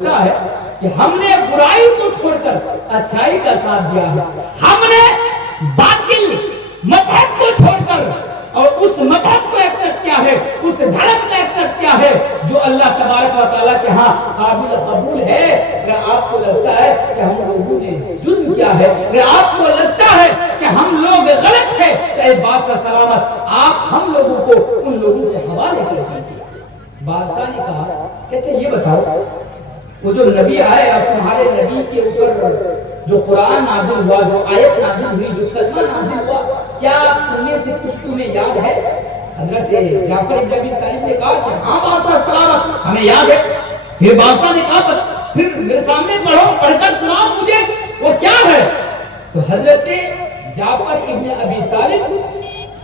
ہے کہ ہم نے برائی کو چھوڑ کر اچھائی کا ساتھ دیا ہے، ہم نے باطل مذہب کو چھوڑ کر اور اس مذہب کو ایکسپٹ کیا ہے، اس دھرم کو ایکسپٹ کیا ہے جو اللہ تبارک و تعالیٰ کے ہاں قابل قبول ہے۔ اگر آپ کو لگتا ہے کہ ہم لوگوں نے جرم کیا ہے، اگر آپ کو لگتا ہے کہ ہم لوگ غلط ہیں، تو اے بادشاہ سلامت آپ ہم لوگوں کو ان لوگوں کے حوالے کر دیجیے۔ بادشاہ نے کہا کہ اچھا یہ بتاؤ، وہ جو نبی آئے اور تمہارے نبی کے اوپر جو قرآن نازل ہوا، جو آیت نازل ہوئی، جو کلمہ نازل ہوا، کیا ان میں سے کچھ تمہیں یاد ہے؟ حضرت جعفر ابن ابی طالب نے کہا کہ ہاں بادشاہ سلامت ہمیں یاد ہے۔ پھر بادشاہ نے کہا پھر میرے سامنے پڑھو، پڑھ کر سناؤ مجھے وہ کیا ہے۔ تو حضرت جعفر ابن ابی طالب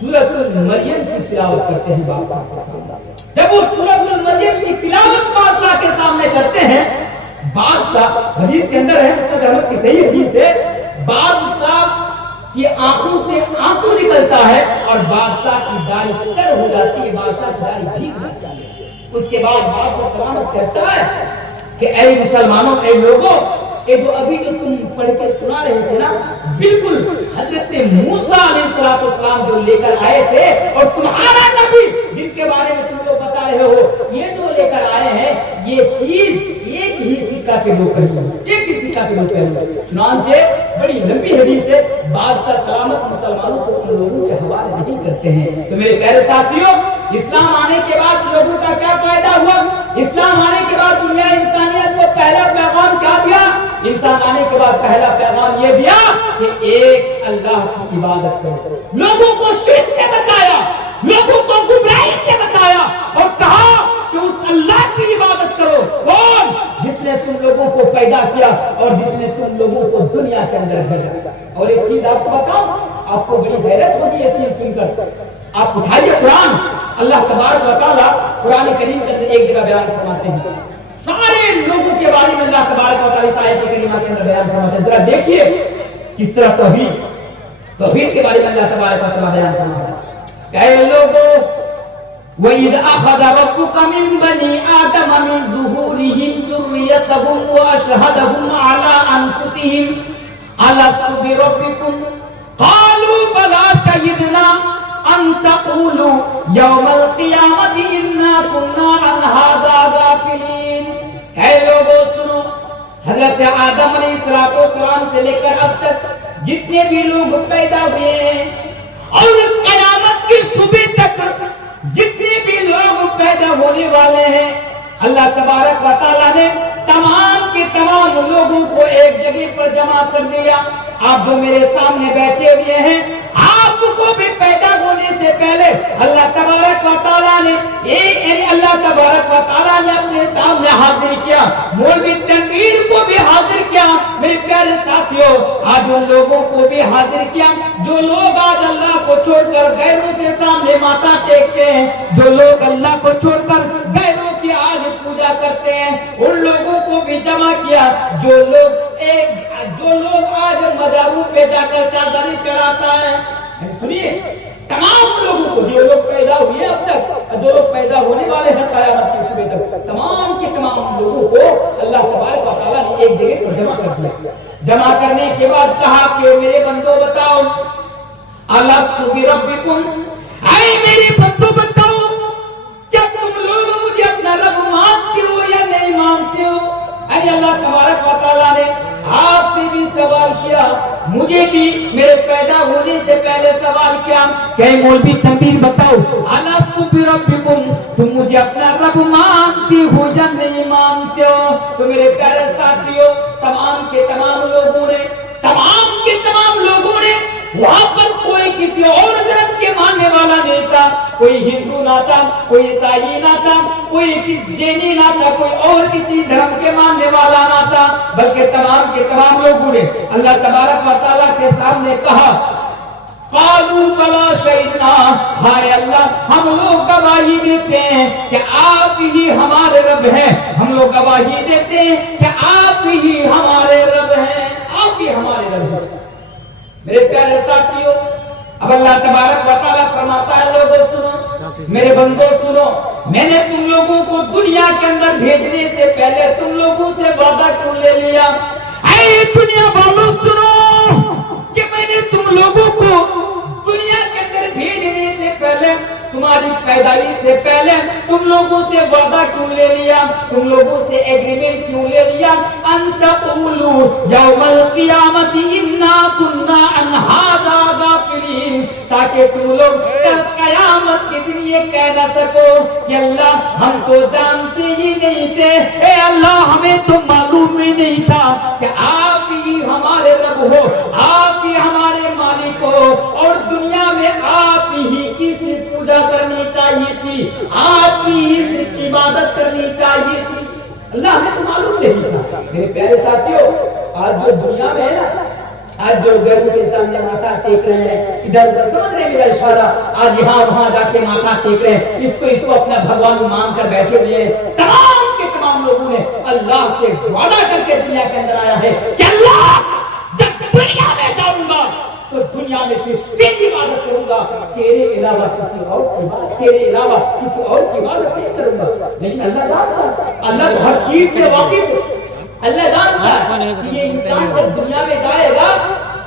سورۃ المریم کی تلاوت کرتے ہیں بادشاہ کے سامنے۔ جب وہ سورۃ المریم کی تلاوت بادشاہ کے سامنے کرتے ہیں، بادشاہ حدیث کے اندر ہے، مسند احمد کی صحیح حدیث ہے، بادشاہ کی آنکھوں سے آنسو نکلتا ہے اور بادشاہ کی داڑھی تر ہو جاتی ہے، بادشاہ کی داڑھی بھیگ جاتی ہے۔ اس کے بعد بادشاہ سلامت کہتا ہے کہ اے مسلمانوں، اے لوگوں، یہ جو ابھی جو تم پڑھ کے سنا رہے تھے نا، بالکل حضرت موسیٰ علیہ السلام جو لے کر آئے تھے، اور تمہارا نبی جن کے بارے میں تم لوگ بتا رہے ہو، یہ جو لے کر آئے ہیں، یہ چیز ایک ہی سکہ کے دو پہلو، ایک ہی سکہ کے دو پہلو۔ چنانچہ بڑی لمبی حدیث ہے، بادشاہ سلامت مسلمانوں کو ان لوگوں کے حوالے نہیں کرتے ہیں۔ تو میرے پیارے ساتھیوں، اسلام آنے کے بعد لوگوں کا کیا فائدہ ہوا؟ اسلام آنے کے بعد دنیا انسانیت کو پہلا پیغام کیا دیا؟ انسان آنے کے بعد پہلا پیغام یہ دیا کہ ایک اللہ کی عبادت کرو۔ لوگوں کو شرک سے بچایا، لوگوں کو گمراہی سے بچایا، اور کہا کہ اس اللہ کی عبادت کرو۔ کون؟ جس نے تم لوگوں کو پیدا کیا اور جس نے تم لوگوں کو دنیا کے اندر بھیجا۔ اور ایک چیز آپ کو بتاؤں، آپ کو بڑی حیرت ہوگی یہ چیز سن کر۔ آپ اٹھائیے قرآن، اللہ تبارک و تعالیٰ قرآن کریم کے اندر ایک جگہ بیان فرماتے ہیں، سارے لوگوں کے بارے میں اللہ تبارک و تعالیٰ اس آیت کریمہ کے اندر بیان فرماتے ہیں۔ ذرا دیکھیے کس طرح توحید کے بارے میں اللہ تبارک و تعالیٰ بیان فرماتے ہیں۔ کہ اے لوگوں، وَإِذْ أَخَذَ رَبُّكَ مِنْ بَنِي آدَمَ مِنْ ظُهُورِهِمْ ذُرِّيَّتَهُمْ وَأَشْهَدَهُمْ عَلَىٰ أَنفُسِهِمْ أَلَسْتُ بِرَبِّكُمْ قَالُوا بَلَىٰ شَهِدْنَا أَن تَقُولُوا يَوْمَ الْقِيَامَةِ إِنَّا كُنَّا عَنْ هَٰذَا غَافِلِينَ۔ اے لوگوں سنو، حضرت آدم علیہ السلام سے لے کر اب تک جتنے بھی لوگ پیدا ہوئے ہیں اور قیامت کی صبح تک جتنے بھی لوگ پیدا ہونے والے ہیں، اللہ تبارک و تعالیٰ نے تمام کے تمام لوگوں کو ایک جگہ پر جمع کر دیا۔ آپ جو میرے سامنے بیٹھے ہوئے ہیں، آپ کو بھی پیدا ہونے سے پہلے اللہ تبارک و تعالیٰ نے اللہ تبارک و تعالیٰ نے اپنے سامنے حاضر کیا، مولوی تنویر کو بھی حاضر کیا۔ میرے پیارے ساتھیوں، آج ان لوگوں کو بھی حاضر کیا جو لوگ آج اللہ کو چھوڑ کر غیروں کے سامنے ماتھا ٹیکتے ہیں، جو لوگ اللہ کو چھوڑ کر غیروں کی آج پوجا کرتے ہیں، ان لوگوں کو بھی جمع کیا۔ جو لوگ آج مزاروں پہ جا کر چادریں چڑھاتا ہے، سنیے، تمام لوگوں کو، جو لوگ پیدا ہوئے اب تک، جو لوگ پیدا ہونے والے ہیں قیامت کی صبح تک، تمام کے تمام لوگوں کو اللہ تبارک و تعالیٰ نے ایک جگہ پر جمع کر دیا۔ جمع کرنے کے بعد کہا کہ میرے بندو بتاؤ، الستُ بربکم، اے میرے بندو بتاؤ، کیا تم لوگ مجھے اپنا رب مانتے ہو یا نہیں مانتے ہو؟ اے اللہ تبارک و تعالیٰ نے آپ سے بھی سوال کیا، مجھے بھی میرے پیدا ہونے سے پہلے سوال کیا کہ مولوی تنویر بتاؤ، الستُ بربکم، تم مجھے اپنا رب مانتے ہو یا نہیں مانتے ہو؟ تو میرے پیارے ساتھیوں، تمام کے تمام لوگوں نے وہاں پر کوئی کسی اور دھرم کے ماننے والا نہیں تھا، کوئی ہندو نہ تھا، کوئی عیسائی نہ تھا، کوئی جینی نہ تھا، کوئی اور کسی دھرم کے ماننے والا نہ تھا، بلکہ تمام کے تمام لوگوں نے اللہ تبارک و تعالیٰ کے سامنے کہا، قالوا بلا شہدنا، ہائے اللہ، ہم لوگ گواہی دیتے ہیں کہ آپ ہی ہمارے رب ہیں، ہم لوگ گواہی دیتے ہیں کہ آپ ہی ہمارے رب ہیں، آپ ہی ہمارے رب ہیں۔ میرے پیارے ساتھیوں، اب اللہ تبارک و تعالیٰ فرماتا ہے، لوگوں سنو، میرے بندوں سنو، میں نے تم لوگوں کو دنیا کے اندر بھیجنے سے پہلے تم لوگوں سے پیدائش سے پہلے تم لوگوں سے وعدہ کیوں لے لیا, تم لوگوں سے ایگریمنٹ کیوں لے لیا, ان تقولوا یوم القیامت انا کنا عن ھذا غافلین, تاکہ تم لوگ کل قیامت کے دن یہ کہہ نہ سکو کہ اللہ ہم تو جانتے ہی نہیں تھے, اے اللہ ہمیں تو معلوم ہی نہیں تھا کہ آپ ہی ہمارے رب ہو, آپ ہی ہمارے مالک ہو, اور دنیا میں آپ ہی کی صرف پوجا کرنی چاہیے تھی, آپ ہی صرف عبادت کرنی چاہیے تھی. اللہ ہمیں تو معلوم نہیں تھا. میرے پیارے ساتھیوں, آج جو دنیا میں ہے نا, آج جو غیروں کے سامنے ماتھا ٹیک رہے ہیں, ادھر ادھر سمجھ رہے ہیں میرا اشارہ, آج یہاں وہاں جا کے ماتھا ٹیک رہے ہیں, اس کو اپنا بھگوان مان کر بیٹھے ہوئے ہیں. تمام کے تمام لوگوں نے اللہ سے وعدہ کر کے دنیا کے اندر آیا ہے کہ اللہ جب دنیا میں جاؤں گا تو دنیا میں صرف تیری عبادت کروں گا, تیرے علاوہ کسی اور سے بات, تیرے علاوہ کسی اور کی عبادت نہیں کروں گا. لیکن اللہ جانتا, اللہ تو ہر چیز سے واقف ہے. اللہ جانتا ہے کہ یہ انسان جب دنیا میں جائے گا,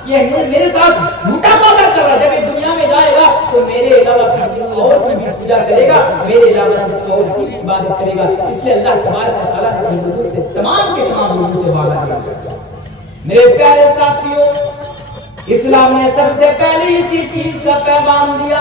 یہ میرے ساتھ جھوٹا وعدہ کر رہا, جب یہ دنیا میں جائے گا تو میرے علاوہ کسی اور کی بھی پوجا کرے گا, میرے علاوہ کسی اور کی بھی عبادت کرے گا. اس لیے اللہ تبارک و تعالیٰ نے لوگوں سے, تمام کے تمام لوگوں سے وعدہ کیا. میرے پیارے ساتھیوں, اسلام نے سب سے پہلے اسی چیز کا پیغام دیا,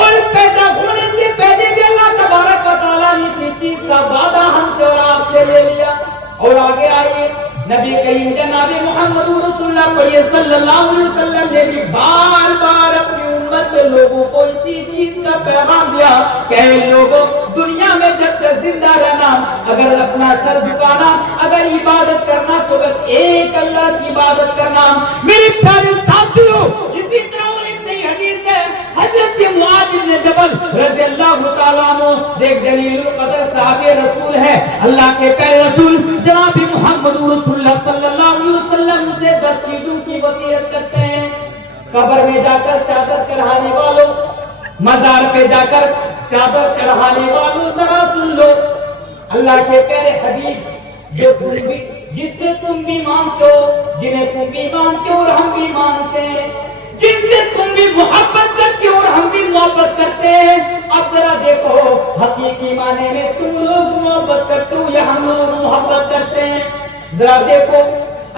اور پیدا ہونے سے پہلے بھی اللہ تبارک و تعالیٰ نے اسی چیز کا وعدہ ہم سے اور آپ سے لے لیا. اور آگے آئیے, نبی کریم جناب محمد رسول اللہ صلی اللہ علیہ وسلم نے بھی بار بار اپنی امت کے لوگوں کو اسی چیز کا پیغام دیا کہ اے لوگوں, دنیا میں جب تک زندہ رہنا, اگر اپنا سر جھکانا, اگر عبادت کرنا تو بس ایک اللہ کی عبادت کرنا. میرے پیارے ساتھیوں, اسی طرح اور ایک صحیح حدیث ہے, حضرت معاذ بن جبل رضی اللہ تعالیٰ عنہ ایک جلیل القدر صحابی رسول ہے, اللہ کے پیارے رسول جناب محمد رسول اللہ صلی اللہ علیہ وسلم سے 10 چیزوں کی وصیت کرتے ہیں. قبر میں جا کر چادر چڑھانے والوں, مزار پہ جا کر چادر چڑھانے والوں, ذرا سن لو, اللہ کے پیارے حبیب جس سے تم بھی مانتے ہو, جنہیں تم بھی مانتے ہو اور ہم بھی مانتے ہیں, جن سے تم بھی محبت کرتے ہو اور ہم بھی محبت کرتے ہیں, اب ذرا دیکھو حقیقی معنی میں تم لوگ محبت کرتے ہو یا ہم لوگ محبت کرتے ہیں. ذرا دیکھو,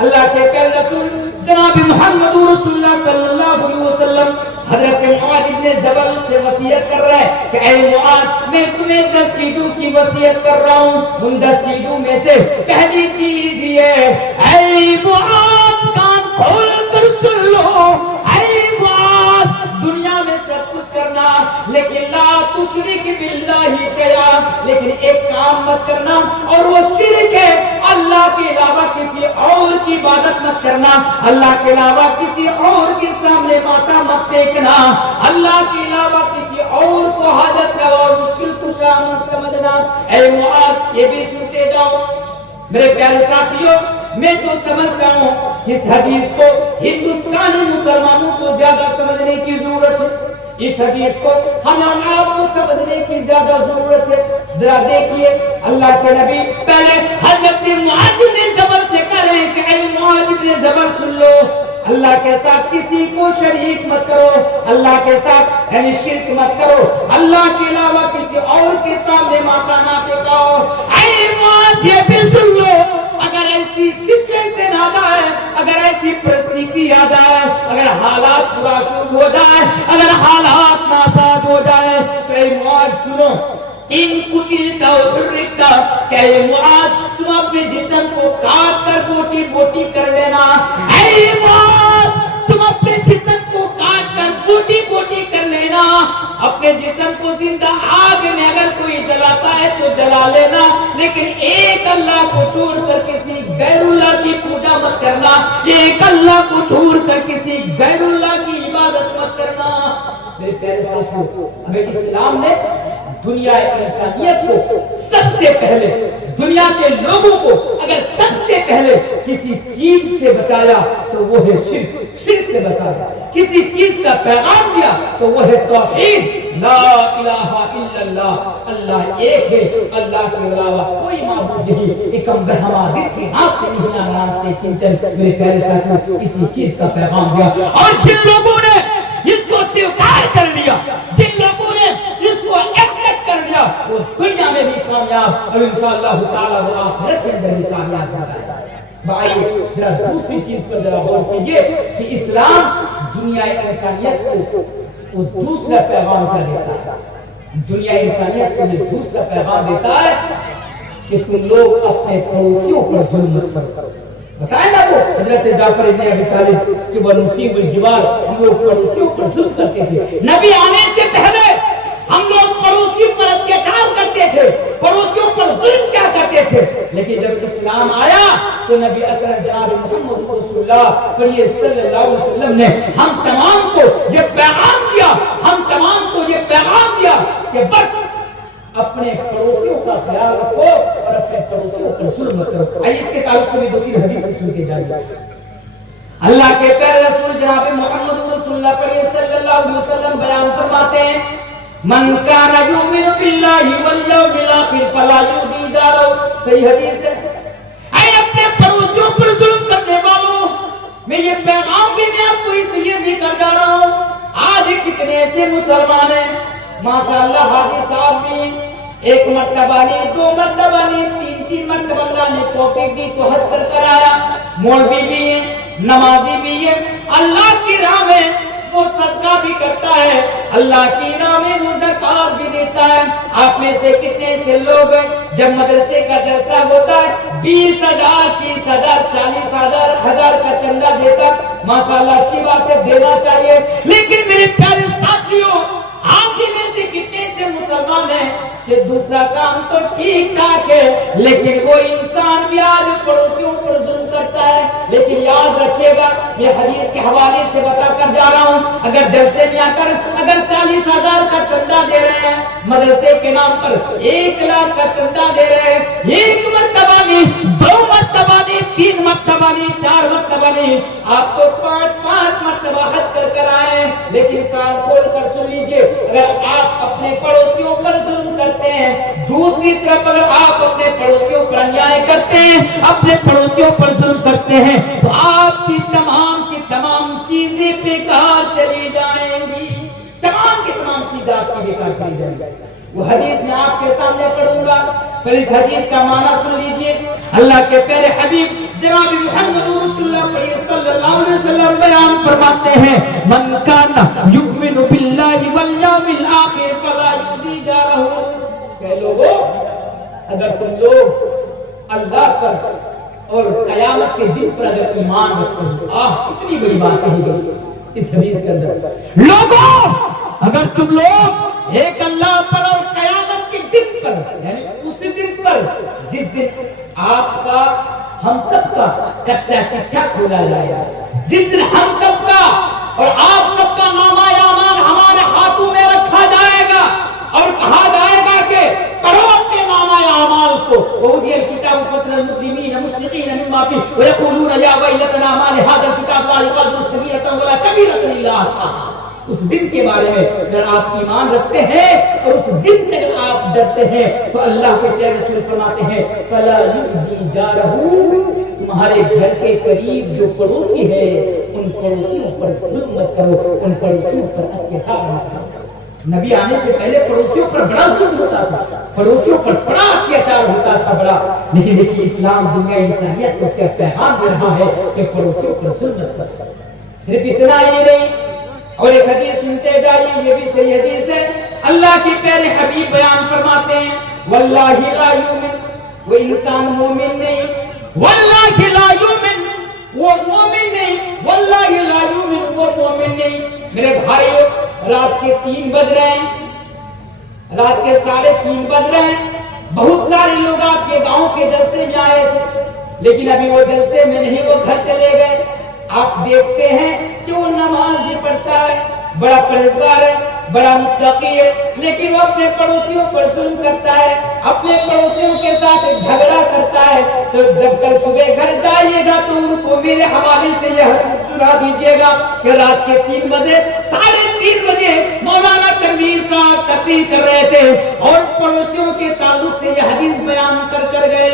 اللہ کے پیارے رسول جناب محمد رسول اللہ صلی اللہ علیہ وسلم حضرت معاذ بن جبل سے وصیت کر رہے ہیں کہ اے معاذ, میں تمہیں 10 چیزوں کی وصیت کر رہا ہوں. ان 10 چیزوں میں سے پہلی چیز یہ, اے معاذ کان کھول کر سن لو, اے معاذ دنیا میں سب کچھ کرنا لیکن لا تشرک باللہ شیئا, لیکن ایک کام مت کرنا اور وہ شرک ہے, اللہ کے علاوہ کسی اور کی عبادت مت کرنا, اللہ کے علاوہ کسی اور کے سامنے ماتھا مت ٹیکنا, اللہ کے علاوہ کسی اور کو حاجت کا اور مشکل کشا مت سمجھنا. اے معاذ یہ بھی سنتے جاؤ. میرے پیارے ساتھیوں, میں تو سمجھتا ہوں اس حدیث کو ہندوستانی مسلمانوں کو زیادہ سمجھنے کی ضرورت ہے, اس حدیث کو ہم آپ کو سمجھنے کی زیادہ ضرورت ہے. ذرا دیکھیے, اللہ کے نبی پہلے حضرت معاذ بن جبل سے کہہ رہے ہیں کہ اے معاذ بن جبل سن لو, اللہ کے ساتھ کسی کو شریک مت کرو, اللہ کے ساتھ یعنی شرک مت کرو, اللہ کے علاوہ کسی اور کے سامنے ماتھا نہ ٹکاؤ. اے معاذ یہ بھی سن لو, اگر ایسی سچویشن آ جائے, اگر ایسی پرستیتی آ جائے, اگر حالات برا شروع ہو جائے, اگر حالات ناساز ہو جائے, تو اے معاذ سنو, ان قتلتا وحرقتا, کہ اے معاذ تم اپنے جسم کو کاٹ کر بوٹی بوٹی کر لینا. اے معاذ تم اپنے جسم کو کاٹ کر بوٹی بوٹی کر لینا, اپنے جسم کو زندہ آگ میں اگر کوئی جلاتا ہے تو جلا لینا, لیکن ایک اللہ کو چھوڑ کر کسی غیر اللہ کی پوجا مت کرنا, ایک اللہ کو چھوڑ کر کسی غیر اللہ کی عبادت مت کرنا. میرے پیارے ساتھیوں, اگر اسلام نے دنیا انسانیت کو سب سے پہلے, دنیا کے لوگوں کو اگر سب سے پہلے کسی چیز سے بچایا تو وہ ہے شرک, شرک سے بچایا. کسی چیز کا پیغام دیا تو وہ ہے توحید, لا الہ الا اللہ, اللہ ایک ہے, اللہ کے علاوہ کوئی معبود نہیں. ایکم برہما دیتی ناستے نہیں ناستے کنچن. میرے پیارے ساتھیوں, اسی چیز کا پیغام دیا, اور جن لوگوں نے اس کو سویکار کر لیا, جن لوگوں نے اس کو وہ دنیا میں بھی کامیاب اور انشاءاللہ تعالی وہ آخرت کے اندر بھی کامیاب ہوگا۔ بھائی ذرا دوسری چیز پر ذرا غور کیجئے کہ اسلام دنیا انسانیت کو وہ دوسرا پیغام کیا دیتا ہے؟ دنیا انسانیت کو یہ دوسرا پیغام دیتا ہے کہ تم لوگ اپنے پڑوسیوں پر ظلم مت کرو۔ بتائیں نا وہ حضرت جعفر ابن ابی طالب کہ وہ نصیب الجوار، ہم لوگ پڑوسیوں پر ظلم کرتے تھے۔ نبی آنے سے پہلے ہم لوگ پڑوسیوں پر اتیاچار کرتے تھے، پڑوسیوں پر ظلم کیا کرتے تھے، لیکن جب اسلام آیا تو نبی اکرم جناب محمد رسول اللہ صلی اللہ علیہ وسلم نے ہم تمام کو یہ پیغام دیا، ہم تمام کو یہ پیغام دیا کہ بس اپنے پڑوسیوں کا خیال رکھو اور اپنے پڑوسیوں پر ظلم مت کرو۔ آئیے اس کے تعلق سے بھی دو تین حدیث سن کے جائیے۔ اللہ کے پیارے رسول جناب محمد رسول اللہ صلی اللہ علیہ وسلم بیان فرماتے ہیں من کان یؤمن باللہ والیوم الاخر فلا یؤذی جارہ، صحیح حدیث ہے۔ اے اپنے پڑوسیوں پر ظلم کرنے والوں، میں یہ پیغام بھی میں آپ کو اس لیے دے کر جا رہا ہوں۔ آج کتنے ایسے مسلمان ہیں ماشاءاللہ، حاجی صاحب بھی ایک مرتبہ نہیں، دو مرتبہ نہیں، تین مرتبہ اللہ نے توفیق دی تو حج کر کر آیا، مولوی بھی ہے، نمازی بھی ہے، اللہ کی راہ میں وہ صدقہ بھی کرتا ہے، اللہ کی راہ میں وہ زکات بھی دیتا ہے۔ آپ میں سے کتنے سے لوگ ہیں جب مدرسے کا جلسہ ہوتا ہے 20,000 30,000 40,000 1000 کا چندہ دیتا، ماشاءاللہ اچھی بات ہے، دینا چاہیے، لیکن میرے پیارے ساتھیوں آپ ہی میں سے کتنے سے مسلمان ہیں کہ دوسرا کام تو ٹھیک ٹھاک ہے لیکن وہ انسان بھی آج پڑوسیوں پر ظلم کرتا ہے۔ لیکن یاد رکھیے گا، میں حدیث کے حوالے سے بتا کر جا رہا ہوں، اگر جلسے میں آ کر اگر 40,000 کا چندہ دے رہے ہیں، مدرسے کے نام پر 1 لاکھ کا چندہ دے رہے ہیں، ایک مرتبہ نہیں، 2 مرتبہ نہیں، 3 مرتبہ نہیں، 4 مرتبہ نہیں، آپ کو 5 مرتبہ حج کر کر آئے ہیں، لیکن کان کھول کر سن لیجئے، اگر آپ اپنے پڑوسیوں پر ظلم کرتے ہیں، دوسری طرف اگر آپ اپنے پڑوسیوں پر انیائے کرتے ہیں، اپنے پڑوسیوں پر ظلم کرتے ہیں، تو آپ کی تمام چیزیں بیکار چلی جائیں گی، تمام کی تمام چیزیں آپ کی بیکار چلی جائیں گی۔ وہ حدیث میں آپ کے سامنے پڑھوں گا، پھر اس حدیث کا معنی سن لیجئے۔ اللہ کے پیارے حبیب جناب محمد رسول اللہ صلی اللہ علیہ وسلم بیان فرماتے ہیں من کان یؤمن باللہ والیوم الاخر فلا یؤذی جارہ۔ کہ لوگوں اگر تم لوگ اللہ پر اور قیامت کے دن پر اگر ایمان رکھتے ہو، کتنی بڑی بات کہی گئی اس حدیث کے اندر، لوگوں اگر تم لوگ ایک اللہ پر اور قیامت کے دن پر، یعنی اس دن پر جس دن آپ کا ہم سب کا کچا چٹا کھولا جائے گا، جس دن ہم سب کا اور آپ سب کا نامہ اعمال ہمارے ہاتھوں میں رکھا جائے گا اور کہا جائے گا کہ پڑھو اپنے نامہ اعمال کو، وَأُوتِيَ الْكِتَابُ فَتَرَى الْمُجْرِمِينَ مُشْفِقِينَ مِمَّا فِيهِ وَيَقُولُونَ يَا وَيْلَتَنَا مَا لِهَذَا الْكِتَابِ لَا يُغَادِرُ صَغِيرَةً وَلَا كَبِيرَةً إِلَّا أَحْصَاهَا۔ اس دن کے بارے میں اگر آپ ایمان رکھتے ہیں اور اس دن سے اگر آپ ڈرتے ہیں تو اللہ کے پیارے رسول فرماتے ہیں فَلَا يُؤْذِي جَارَهُ، تمہارے گھر کے قریب جو پڑوسی ہے ان پڑوسیوں پر ظلم مت کرو، ان پڑوسیوں پر اتیاچار مت کرو۔ نبی آنے سے پہلے پڑوسیوں پر بڑا ظلم ہوتا تھا، پڑوسیوں پر بڑا اتیاچار ہوتا تھا بڑا، لیکن دیکھیے اسلام دنیا انسانیت کو کیا پیغام دے رہا ہے کہ پڑوسیوں پر ظلم مت کرو۔ صرف اتنا ہی نہیں، اور ایک حدیث سنتے جائیے، یہ بھی صحیح حدیث ہے، اللہ کے پیارے حبیب بیان فرماتے ہیں واللہ لا یؤمن، وہ انسان مومن نہیں، واللہ لا یؤمن، وہ مومن نہیں، واللہ لا یؤمن، وہ مومن نہیں۔ میرے بھائیو رات کے 3 بج رہے ہیں، رات کے 3:30 بج رہے ہیں، بہت سارے لوگ آپ کے گاؤں کے جلسے میں آئے تھے لیکن ابھی وہ جلسے میں نہیں، وہ گھر چلے گئے۔ آپ دیکھتے ہیں کہ وہ نماز بھی پڑھتا ہے، بڑا پرہیزگار ہے، بڑا متقی ہے، لیکن وہ اپنے پڑوسیوں پر ظلم کرتا ہے، اپنے پڑوسیوں کے ساتھ جھگڑا کرتا ہے۔ تو جب کل صبح گھر جائیے گا تو ان کو میرے حوالے سے یہ حدیث سنا دیجیے گا کہ رات کے 3 بجے 3:30 بجے مولانا تنویر صاحب تقریر کر رہے تھے اور پڑوسیوں کے تعلق سے یہ حدیث بیان کر گئے۔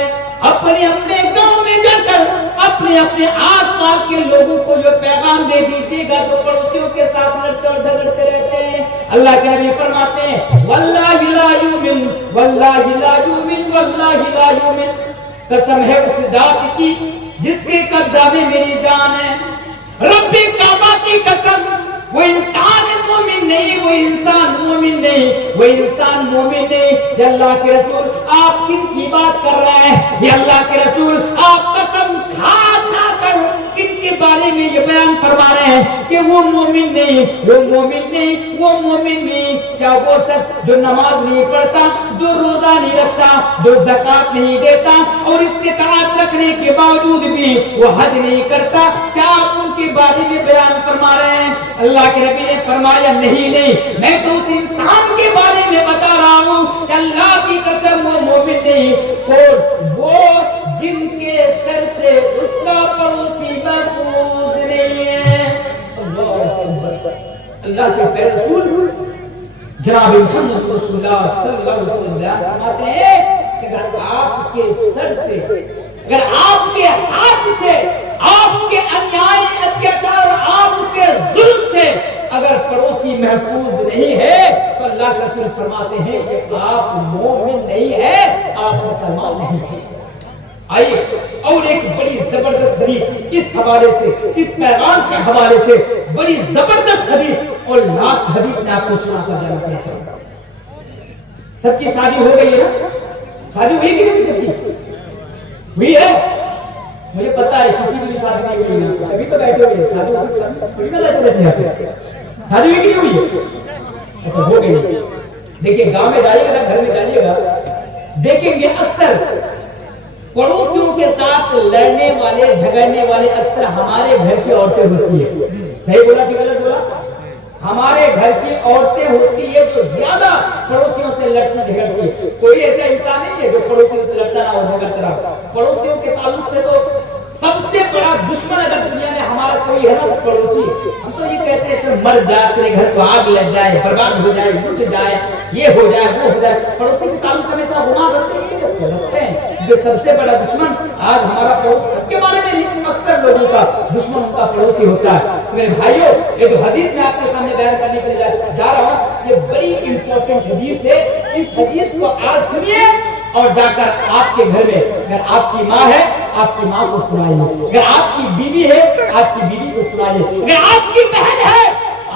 اپنے گاؤں میں جا کر اپنے آس پاس کے لوگوں کو جو پیغام دے دیجیے گا جو پڑوسیوں کے ساتھ لڑتے اور جھگڑتے رہتے ہیں، اللہ کے نبی فرماتے ہیں واللہ لا یؤمن واللہ لا یؤمن واللہ لا یؤمن، قسم ہے اس ذات کی جس کے قبضہ میں میری جان ہے، رب کعبہ کی قسم، وہ انسان مومن نہیں، وہ انسان مومن نہیں، وہ انسان مومن نہیں۔ یہ اللہ کے رسول آپ کن کی بات کر رہے ہیں؟ یہ اللہ کے رسول آپ قسم کھا کھا کر کن کے بارے میں یہ بیان فرما رہے ہیں کہ وہ مومن نہیں، وہ مومن نہیں، وہ مومن نہیں؟ کیا وہ شخص جو نماز نہیں پڑھتا، جو روزہ نہیں رکھتا، جو زکات نہیں دیتا اور استطاعت رکھنے کے باوجود بھی وہ حج نہیں کرتا، کیا آپ ان کے بارے میں بیان فرما رہے ہیں؟ اللہ کے نبی نے فرمایا نہیں، میں تو اس انسان کے بارے میں بتا رہا ہوں کہ اللہ کی قسم وہ مومن نہیں، اور وہ جن کے سر سے اس کا پڑوسی محفوظ نہیں ہے۔ اللہ کے پیارے رسول جناب محمد رسول اللہ صلی اللہ علیہ وسلم فرماتے ہیں کہ اگر آپ کے سر سے، اگر آپ کے ہاتھ سے، آپ کے انیائی اتیاچار اور آپ کے ظلم سے اگر پڑوسی محفوظ نہیں ہے تو اللہ کے رسول فرماتے ہیں کہ آپ مومن نہیں ہے، آپ مسلمان نہیں ہیں۔ آئیے اور ایک بڑی زبردست حدیث اس حوالے سے، اس پیغام کے حوالے سے بڑی زبردست حدیث اور لاسٹ حدیث میں آپ کو سنا کر جانا چاہتا ہوں۔ سب کی شادی ہو گئی ہے نا؟ شادی ہوئی کہ نہیں؟ سب کی ہوئی ہے؟ مجھے پتا ہے کسی کی بھی شادی نہیں ہوئی ہے، ابھی تو بیٹھے ہوئے شادی ہوئی نہ بیٹھے رہتے ہیں۔ شادی ہوئی کہ نہیں ہوئی ہے؟ اچھا ہو گئی۔ دیکھیے گاؤں میں جائیے گا، گھر میں جائیے گا، دیکھیں گے اکثر پڑوسیوں کے ساتھ لڑنے والے، جھگڑنے والے اکثر ہمارے گھر کی عورتیں ہوتی ہیں۔ صحیح بولا کہ غلط بولا؟ ہمارے گھر کی عورتیں ہوتی ہے جو زیادہ پڑوسیوں سے لڑتی جھگڑتی ہے۔ کوئی ایسا انسان نہیں ہے جو پڑوسیوں سے لڑتا نہ ہو، جھگڑتا نہ ہو۔ پڑوسیوں کے تعلق سے تو سب سے بڑا دشمن اگر دنیا میں ہمارا کوئی ہے نا پڑوسی، ہم تو یہ کہتے ہیں کہ مر جائے، تیرے گھر کو آگ لگ جائے، برباد ہو جائے، ٹوٹ جائے، یہ ہو جائے، وہ ہو جائے۔ پڑوسی کے تعلق سے ہمیشہ گناہ رکھتے ہیں جو سب سے بڑا دشمن آج ہمارا پڑوس، سب کے بارے میں نہیں، اکثر لوگوں کا دشمن ان کا پڑوسی ہوتا ہے۔ میرے بھائیوں، یہ جو حدیث میں آپ کے سامنے بیان کرنے کے لیے جا رہا ہوں، یہ بڑی امپورٹنٹ حدیث ہے۔ اس حدیث کو آج سنیے اور جا کر آپ کے گھر میں، اگر آپ کی ماں ہے آپ کی ماں کو سنائیے، اگر آپ کی بیوی ہے آپ کی بیوی کو سنائیے، اگر آپ کی بہن ہے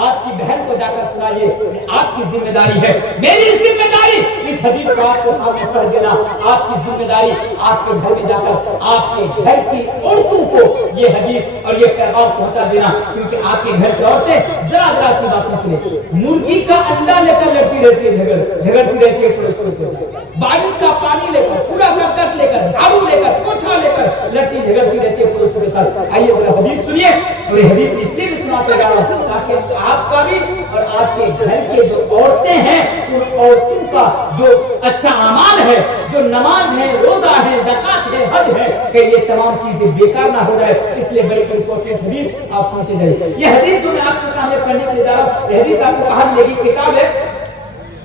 آپ کی بہن کو جا کر سنائیے۔ آپ کی ذمہ داری ہے، میری ذمہ داری اس حدیث کو آپ کے سامنے پڑھ دینا۔ آپ کی ذمہ داری آپ کے گھر میں جا کر آپ کے گھر کی عورتوں کو یہ حدیث اور یہ پیغام پہنچا دینا، کیونکہ آپ کے گھر کی عورتیں ذرا ذرا سی باتوں کے لیے مرغی کا انڈا لے کر لڑتی رہتی ہے، جھگڑتی رہتی ہے پڑوسیوں کے ساتھ، بارش کا پانی لے کر، کوڑا کرکٹ لے کر، جھاڑو لے کر، پوچھا لے کر لڑتی جھگڑتی رہتی ہے پڑوسیوں کے ساتھ۔ آئیے ذرا حدیث سنیے، اور یہ حدیث اس لیے بھی سناتے جا رہا ہوں تاکہ آپ کا بھی اور آپ کے گھر کے جو عورتیں ہیں ان عورتوں کا جو اچھا اعمال ہے، جو نماز ہے، روزہ ہے، زکات ہے، حج ہے، کہ یہ تمام چیزیں بیکار نہ ہو جائے۔ اس لیے بڑی امپورٹنٹ حدیث آپ سنتے جائیے۔ یہ حدیث جو میں آپ کے سامنے پڑھنے کے لیے جا رہا ہوں، یہ حدیث آپ کو کہاں ملے گی؟ کتاب ہے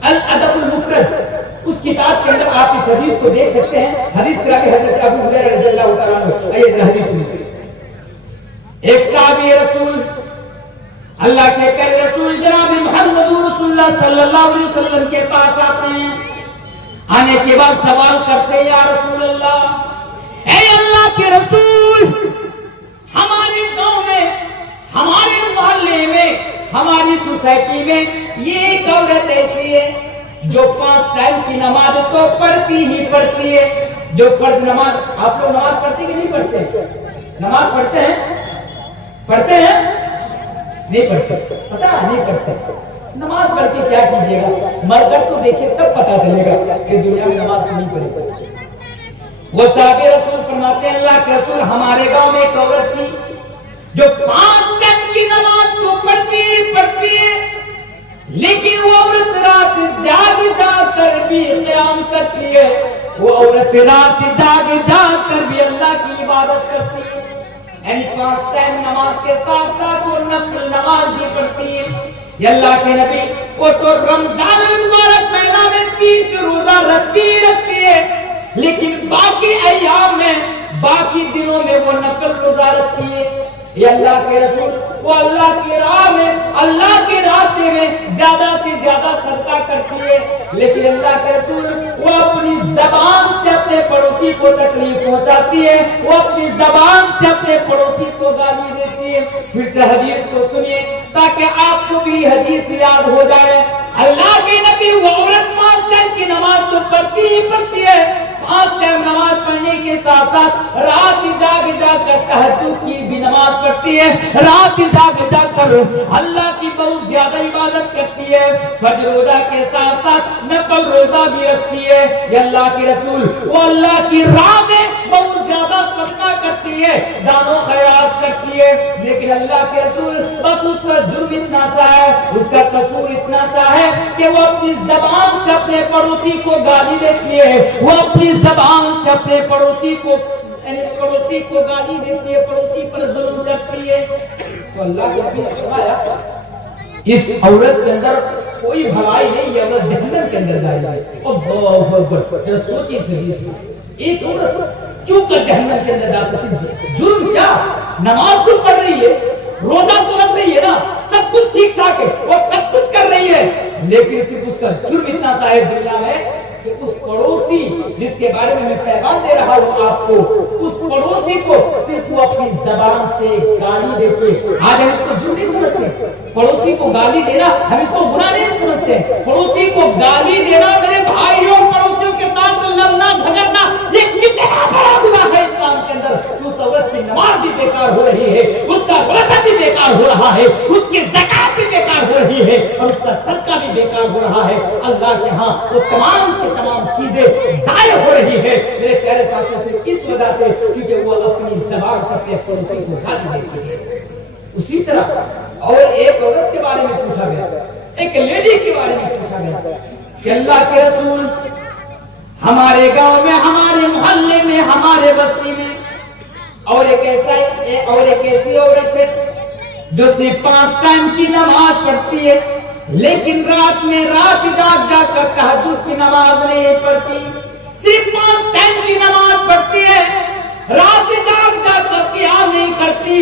الادب المفرد، اس کتاب کے اندر آپ اس حدیث کو دیکھ سکتے ہیں۔ حدیث کراوی حضرت ابو ہریرہ رضی اللہ تعالیٰ عنہ۔ آئیے ذرا حدیث سنیے۔ ایک صحابی رسول، اللہ کے پیارے رسول جناب محمد رسول اللہ صلی اللہ علیہ وسلم کے پاس آتے ہیں، آنے کے بعد سوال کرتے ہیں یا رسول اللہ، اے اللہ کے رسول، ہمارے گاؤں میں، ہمارے محلے میں، ہماری سوسائٹی میں یہ ایک عورت ایسی ہے جو 5 ٹائم کی نماز تو پڑھتی ہی پڑھتی ہے، جو فرض نماز، آپ لوگ نماز پڑھتے کہ نہیں پڑھتے؟ نماز پڑھتے ہیں؟ پڑھتے ہیں؟ نہیں پڑھتے، پتہ نہیں پڑھتے۔ نماز پڑھ کے کیا کیجیے گا؟ مر کر تو دیکھیں تب پتہ چلے گا کہ دنیا میں نماز نہیں پڑھی۔ وہ صحابی رسول فرماتے ہیں اللہ کے رسول، ہمارے گاؤں میں ایک عورت تھی جو 5 ٹائم کی نماز تو پڑھتی ہے، لیکن وہ عورت رات جاگ جاگ کر بھی قیام کرتی ہے، وہ عورت رات جاگ جاگ کر بھی اللہ کی عبادت کرتی ہے، یعنی 5 ٹائم نماز کے ساتھ ساتھ وہ نفل نماز بھی پڑھتی ہے۔ یہ اللہ کے نبی، وہ تو رمضان المبارک مہینہ میں 30 روزہ رکھتی ہے، لیکن باقی ایام میں، باقی دنوں میں وہ نفل روزہ رکھتی ہے۔ یہ اللہ کے رسول وہ اللہ کی راہ میں, اللہ کے راستے میں زیادہ سے زیادہ صدقہ کرتی ہے, لیکن اللہ کے رسول وہ اپنی زبان سے اپنے پڑوسی کو تکلیف پہنچاتی ہے, وہ اپنی زبان سے اپنے پڑوسی کو گالی دیتی ہے. پھر سے حدیث کو سنیے تاکہ آپ کو بھی حدیث یاد ہو جائے. اللہ کے نبی وہ عورت 5 ٹائم کی نماز تو پڑھتی ہی پڑھتی ہے, 5 ٹائم نماز پڑھنے کے ساتھ ساتھ رات جاگ جاگ کر تہجد کی بھی نماز پڑھتی ہے, رات جاگ جاگ کر اللہ کی بہت زیادہ عبادت کرتی ہے, فجر روزہ کے ساتھ ساتھ نفل روزہ بھی رکھتی ہے. یہ اللہ کے رسول وہ اللہ کی راہ میں بہت زیادہ صدقہ کرتی ہے, دان و خیرات کرتی ہے, لیکن اللہ کے رسول بس اس کا جرم اتنا سا ہے, اس کا قصور اتنا سا ہے کہ وہ اپنی زبان سے اپنے پڑوسی کو گالی دیتی ہے, وہ اپنی زبان سے اپنے پڑوسی کو گالی دیتی ہے, پڑوسی پر ظلم کرتی ہے. تو اللہ کے نبی نے فرمایا اس عورت کے اندر کوئی بھلائی نہیں, یہ عورت جہنم کے اندر جائے گی. اللہ اکبر, سوچی سنیے, ایک عورت کیوں کر جہنم کے اندر جا سکتی؟ جرم کیا؟ نماز تو پڑھ رہی ہے, روزہ تو رکھ رہی ہے نا, سب کچھ ٹھیک ٹھاک ہے, وہ سب کچھ کر رہی ہے, لیکن صرف اس کا جرم اتنا سا ہے دنیا میں کہ اس پڑوسی جس کے بارے میں پیغام دے رہا ہوں آپ کو, اس پڑوسی کو صرف وہ اپنی زبان سے گالی دیتے. آج ہم اس کو جرم نہیں سمجھتے, پڑوسی کو گالی دینا ہم اس کو گناہ نہیں سمجھتے. پڑوسی کو گالی دینا میرے بھائیوں, پڑوسیوں کے ساتھ لڑنا جھگڑنا یہ کتنا بڑا گناہ ہے اسلام کے اندر. اس عورت کی نماز بھی بیکار ہو رہی ہے, اس کا روزہ بھی بیکار ہو رہا ہے, اس کی زکات بھی بیکار ہو رہی ہے, اور اس کا صدقہ بھی بیکار ہو رہا ہے. اللہ کے ہاں وہ تمام کی تمام چیزیں ضائع ہو رہی ہے میرے پیارے ساتھیوں سے, اس وجہ سے کیونکہ وہ اپنی زبان سے اپنے پڑوسی کو گالی دیتی ہے. اسی طرح اور ایک عورت کے بارے میں پوچھا گیا, ایک لیڈی کے بارے میں پوچھا گیا کہ اللہ کے رسول ہمارے گاؤں میں, ہمارے محلے میں, ہمارے بستی میں اور ایک ایسی عورت ہے جو صرف 5 ٹائم کی نماز پڑھتی ہے, لیکن رات میں رات جاگ جاگ کر تہجد کی نماز نہیں پڑھتی. صرف 5 ٹائم کی نماز پڑھتی ہے, رات جاگ جاگ کر قیام نہیں کرتی,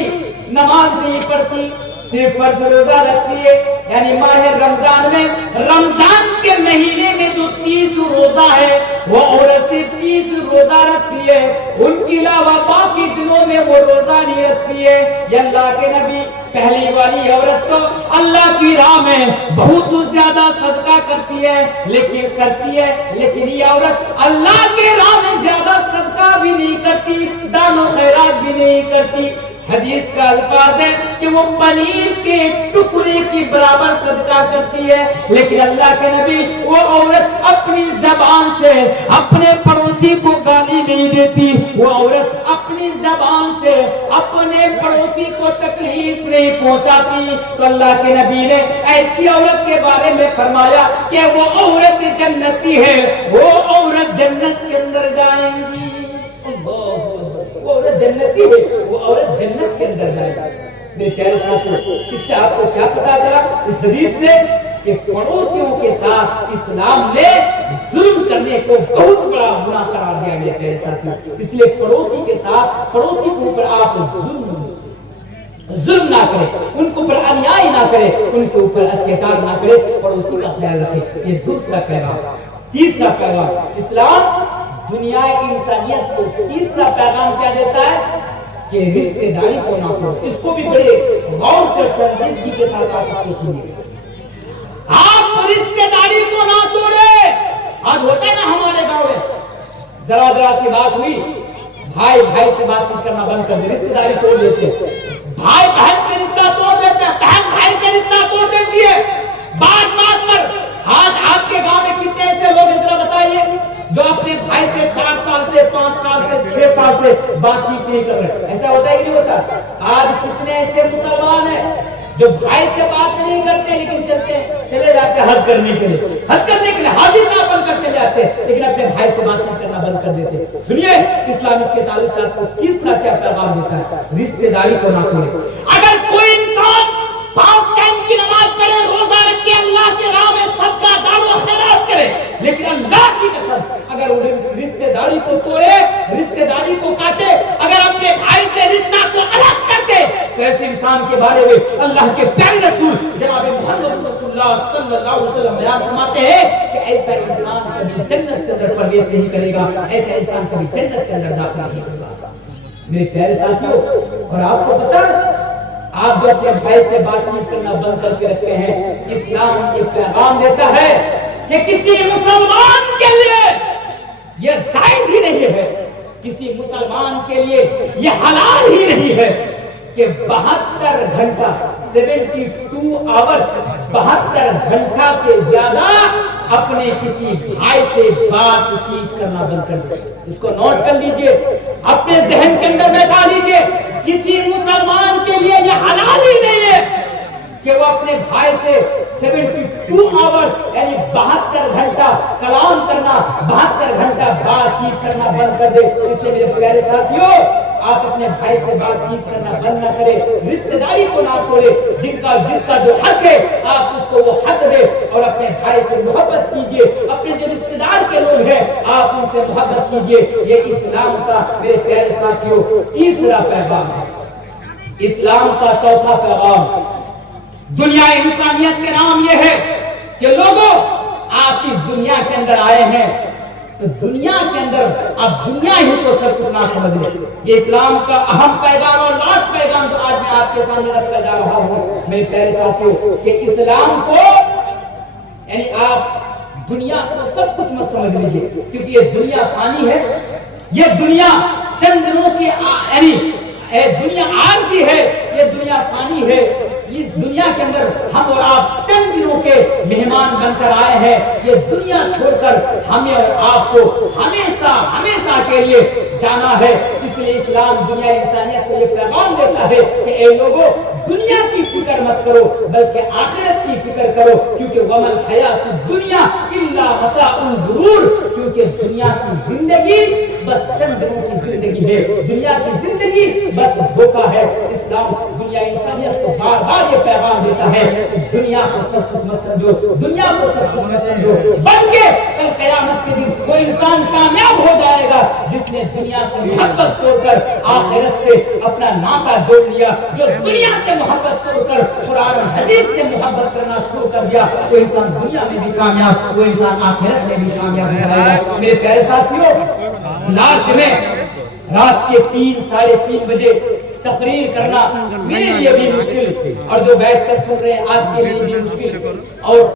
نماز نہیں پڑھتی, صرف فرض روزہ رکھتی ہے. یعنی ماہ رمضان میں, رمضان کے مہینے میں جو 30 روزہ ہے وہ عورت صرف 30 روزہ رکھتی ہے, ان کے علاوہ باقی دنوں میں وہ روزہ نہیں رکھتی ہے. یہ اللہ کے نبی پہلی والی عورت تو اللہ کی راہ میں بہت زیادہ صدقہ کرتی ہے, لیکن یہ عورت اللہ کے راہ میں زیادہ صدقہ بھی نہیں کرتی, دان و خیرات بھی نہیں کرتی. حدیث کا الفاظ ہے کہ وہ پنیر کے ٹکڑے کی برابر صدقہ کرتی ہے, لیکن اللہ کے نبی وہ عورت اپنی زبان سے اپنے پڑوسی کو گالی نہیں دیتی, وہ عورت اپنی زبان سے اپنے پڑوسی کو تکلیف نہیں پہنچاتی. تو اللہ کے نبی نے ایسی عورت کے بارے میں فرمایا کہ وہ عورت جنتی ہے, وہ عورت جنت کے اندر جائیں گی. وہ عورت جنتی ہے, وہ عورت جنت کے اندر جائے گی. میرے پیارے ساتھیو, اس سے آپ کو کیا پتا چلا اس حدیث سے کہ پڑوسیوں کے ساتھ اسلام نے ظلم کرنے کو بہت بڑا گناہ قرار دیا. میرے پیارے ساتھیو, اس لیے پڑوسی کے ساتھ, پڑوسی کے اوپر آپ ظلم نہ کریں, ان کے اوپر انیائی نہ کریں, ان کے اوپر اتیاچار نہ کریں, پڑوسی کا خیال رکھیں. یہ دوسرا پیغام. تیسرا پیغام, اسلام دنیا انسانیت کو تیسرا پیغام کیا دیتا ہے کہ رشتہ داری کو نہ توڑو. اس کو بھی بڑے غور سے سنجیدگی کے ساتھ آپ کو سنیے. آپ رشتہ داری کو نہ توڑے. آج ہوتا ہے نا ہمارے گاؤں میں, ذرا سی بات ہوئی, بھائی بھائی سے بات چیت کرنا بند کر دے, رشتہ داری توڑ دیتے ہیں, بھائی بہن سے رشتہ توڑ دیتے ہیں, بہن بھائی سے رشتہ توڑ دیتی ہے. بات پر آج آپ کے گاؤں میں کتنے ایسے لوگ ہیں ذرا بتائیے جو اپنے بھائی سے 4 سال سے 5 سال سے 6 سال سے بات چیت نہیں کر رہے. ایسا ہوتا ہے کہ نہیں ہوتا؟ آج کتنے ایسے مسلمان ہیں جو بھائی سے بات نہیں کرتے لیکن چلے جاتے حج کرنے کے لیے حاجی صاحب بن کر چلے جاتے, لیکن اپنے بھائی سے بات چیت کرنا بند کر دیتے. سنیے اسلام اس کے تعلق سے آپ کو تیسرا کیا پیغام دیتا ہے, رشتے داری کو نہ توڑے. اگر کوئی انسان 5 ٹائم کی نماز پڑھے, روزہ رکھے, اللہ کے راہ میں صدقہ دان و خیرات کرے, لیکن اللہ کی قسم اگر وہ رشتے داری کو توڑے, رشتے داری کو کاٹے, اگر اپنے بھائی سے رشتہ کو الگ کر دے, تو ایسے انسان کے بارے میں اللہ کے پیارے رسول جناب محمد رسول اللہ صلی اللہ علیہ وسلم بیان فرماتے ہیں کہ ایسا انسان کبھی جنت کے اندر پرویش نہیں کرے گا، ایسا انسان کبھی جنت کے اندر داخل نہیں ہوگا۔ میرے پیارے ساتھیوں، اور آپ کو پتہ آپ جو اپنے بھائی سے بات چیت کرنا بند کر کے رکھتے ہیں، اسلام ایک پیغام دیتا ہے کہ کسی مسلمان کے لیے یہ جائز ہی نہیں ہے، کسی مسلمان کے لیے یہ حلال ہی نہیں ہے کہ 72 گھنٹہ 72 آورز 72 گھنٹہ سے زیادہ اپنے کسی بھائی سے بات چیت کرنا بند کر دے۔ اس کو نوٹ کر لیجئے، اپنے ذہن کے اندر بیٹھا لیجئے، کسی مسلمان کے لیے یہ حلال ہی نہیں ہے کہ وہ اپنے بھائی سے 72 آورز یعنی 72 گھنٹہ کلام کرنا، 72 گھنٹہ بات چیت کرنا بند کر دے۔ اس لیے میرے پیارے ساتھیوں، آپ اپنے بھائی سے بات چیت کرنا بند نہ کریں، رشتہ داری کو نہ توڑے، جس کا جو حق ہے آپ اس کو وہ حق دے، اور اپنے بھائی سے محبت کیجئے، اپنے جو رشتہ دار کے لوگ ہیں آپ ان سے محبت کیجئے۔ یہ اسلام کا میرے پیارے ساتھیوں تیسرا پیغام ہے۔ اسلام کا چوتھا پیغام دنیا انسانیت کے نام یہ ہے کہ لوگوں آپ اس دنیا کے اندر آئے ہیں تو دنیا کے اندر آپ دنیا ہی کو سب کچھ نہ سمجھ لیں۔ یہ اسلام کا اہم پیغام اور لاسٹ پیغام جو آج میں آپ کے سامنے رکھتا جا رہا ہوں میرے پیارے ساتھیوں، کہ اسلام کو یعنی آپ دنیا کو سب کچھ مت سمجھ لیجیے، کیونکہ یہ دنیا فانی ہے، یہ دنیا چند دنوں کی یعنی دنیا عارضی ہے، یہ دنیا فانی ہے۔ اس دنیا کے اندر ہم اور آپ چند دنوں کے مہمان بن کر آئے ہیں، یہ دنیا چھوڑ کر ہمیں اور آپ کو ہمیشہ کے لیے جانا ہے۔ اس لیے اسلام دنیا انسانیت کو یہ پیغام دیتا ہے کہ اے لوگوں دنیا کی فکر مت کرو بلکہ آخرت کی فکر کرو، کیونکہ وَمَا الْحَيَاةُ الدُّنْيَا إِلَّا مَتَاعُ الْغُرُورِ، کیونکہ دنیا کی زندگی بس چند دنوں کی زندگی ہے، دنیا کی زندگی بس دھوکہ ہے۔ اسلام دنیا انسانیت کو بار بار یہ پیغام دیتا ہے کہ دنیا کو سب کچھ مت سمجھو، دنیا کو سب کچھ مت سمجھو، بلکہ کل قیامت کے دن وہ انسان کامیاب ہو جائے گا جس نے دنیا سے محبت توڑ کر آخرت سے اپنا ناطہ جوڑ لیا، جو دنیا سے محبت توڑ کر قرآن و حدیث سے محبت کرنا شروع کر دیا، وہ انسان دنیا میں بھی کامیاب، وہ انسان آخرت میں بھی کامیاب ہو جائے گا۔ میرے پیارے ساتھیوں، لاسٹ میں رات کے 3 ساڑھے 3 بجے تقریر کرنا میرے لیے بھی مشکل، اور جو بیٹھ کر سن رہے ہیں آپ کے لیے بھی مشکل، اور